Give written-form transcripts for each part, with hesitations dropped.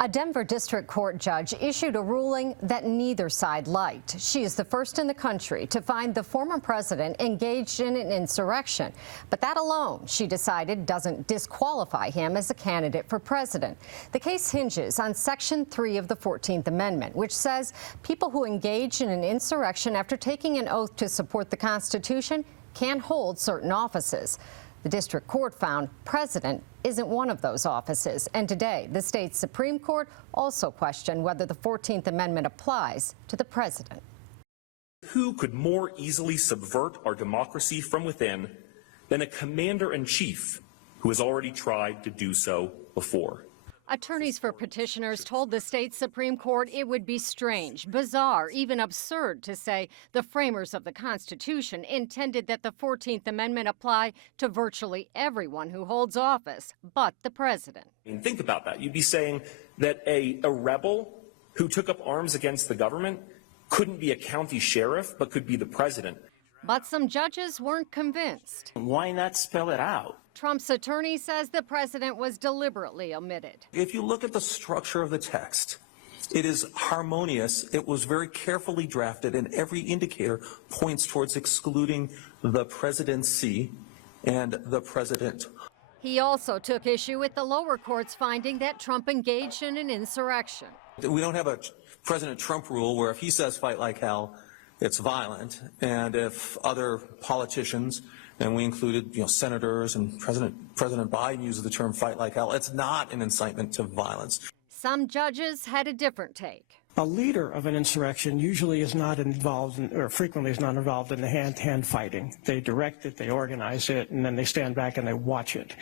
A Denver district court judge issued a ruling that neither side liked. She is the first in the country to find the former president engaged in an insurrection. But that alone, she decided, doesn't disqualify him as a candidate for president. The case hinges on Section 3 of the 14th Amendment, which says people who engage in an insurrection after taking an oath to support the Constitution can hold certain offices. The district court found president isn't one of those offices. And today, the state's Supreme Court also questioned whether the 14th Amendment applies to the president. Who could more easily subvert our democracy from within than a commander-in-chief who has already tried to do so before? Attorneys for petitioners told the state Supreme Court it would be strange, bizarre, even absurd to say the framers of the Constitution intended that the 14th Amendment apply to virtually everyone who holds office, but the president. I mean, think about that. You'd be saying that a rebel who took up arms against the government couldn't be a county sheriff, but could be the president. But some judges weren't convinced. Why not spell it out? Trump's attorney says the president was deliberately omitted. If you look at the structure of the text, it is harmonious. It was very carefully drafted, and every indicator points towards excluding the presidency and the president. He also took issue with the lower court's finding that Trump engaged in an insurrection. We don't have a President Trump rule where if he says fight like hell, it's violent, and if other politicians, and we included, senators and President Biden uses the term fight like hell, it's not an incitement to violence. Some judges had a different take. A leader of an insurrection usually is not involved in, or frequently is not involved in the hand-to-hand fighting. They direct it, they organize it, and then they stand back and they watch it.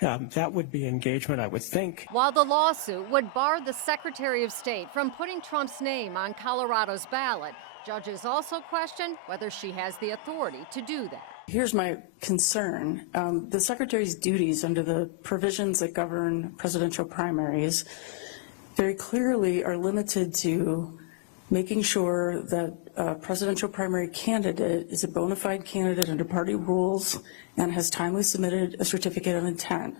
That would be engagement, I would think. While the lawsuit would bar the Secretary of State from putting Trump's name on Colorado's ballot, judges also question whether she has the authority to do that. Here's my concern. The Secretary's duties under the provisions that govern presidential primaries very clearly are limited to making sure that a presidential primary candidate is a bona fide candidate under party rules and has timely submitted a certificate of intent.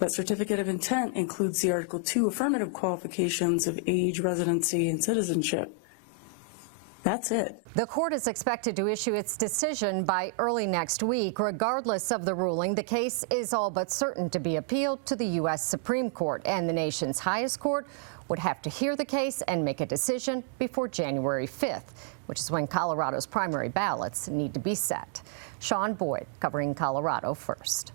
That certificate of intent includes the Article 2 affirmative qualifications of age, residency, and citizenship. That's it. The court is expected to issue its decision by early next week. Regardless of the ruling, the case is all but certain to be appealed to the U.S. Supreme Court, and the nation's highest court would have to hear the case and make a decision before January 5th, which is when Colorado's primary ballots need to be set. Sean Boyd covering Colorado First.